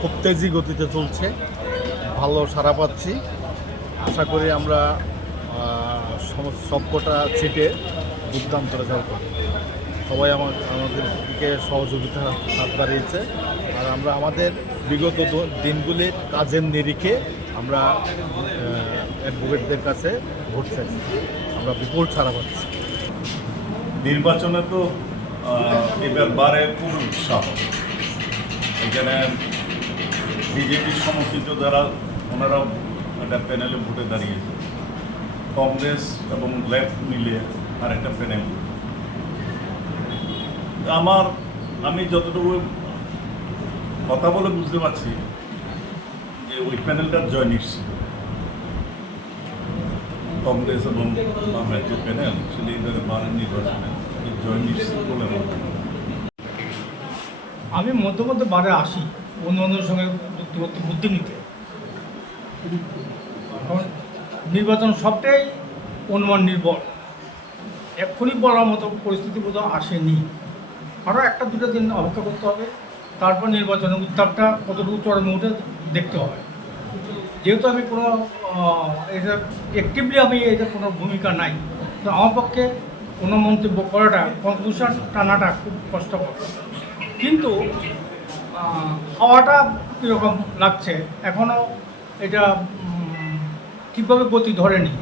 খুব তেজি গতিতে চলছে, ভালো সাড়া পাচ্ছি। আশা করি আমরা সবকটা সিটে দুর্দান্ত রেজাল্ট করব। সবাই আমাদেরকে সহযোগিতা হাত বাড়িয়েছে, আর আমরা আমাদের বিগত দিনগুলির কাজের নিরিখে আমরা অ্যাডভোকেটদের কাছে ভোট চাইছি। আমরা বিপুল ছাড়া পাচ্ছি। নির্বাচনে তো এবার বারে খুব উৎসাহ। এখানে বিজেপির সমর্থিত যারা ওনারাও একটা প্যানেলে ভোটে দাঁড়িয়েছে, কংগ্রেস এবং লেফট মিলে আর একটা প্যানেল। আমি যতটুকু কথা বলে বুঝতে পারছি যে ওই প্যানেলটার জয় নিশ্চিত। কংগ্রেস এবং বামের যে প্যানেল সেটা এবারে বারের নির্বাচনে জয় নিশ্চিত বলে মনে হয়। আমি মধ্যে মধ্যে বারে আসি অন্য অন্যের সঙ্গে যুক্তি করতে বুদ্ধি নিতে। এখন নির্বাচন সবটাই অনুমান নির্ভর, এক্ষুনি বলার মতো পরিস্থিতি বোধহয় আসেনি। আরও একটা দুটো দিন অপেক্ষা করতে হবে, তারপর নির্বাচনের উত্তাপটা কতটুকু চরমে উঠে দেখতে হবে। যেহেতু আমি কোনো এটা অ্যাক্টিভলি এটা কোনো ভূমিকা নাই, তো আমার পক্ষে কোনো মন্তব্য করাটা, কনক্লুশন টানাটা খুব কষ্টকর। কিন্তু হাওয়াটা কীরকম লাগছে এখনও এটা ঠিকভাবে গতি ধরেনি।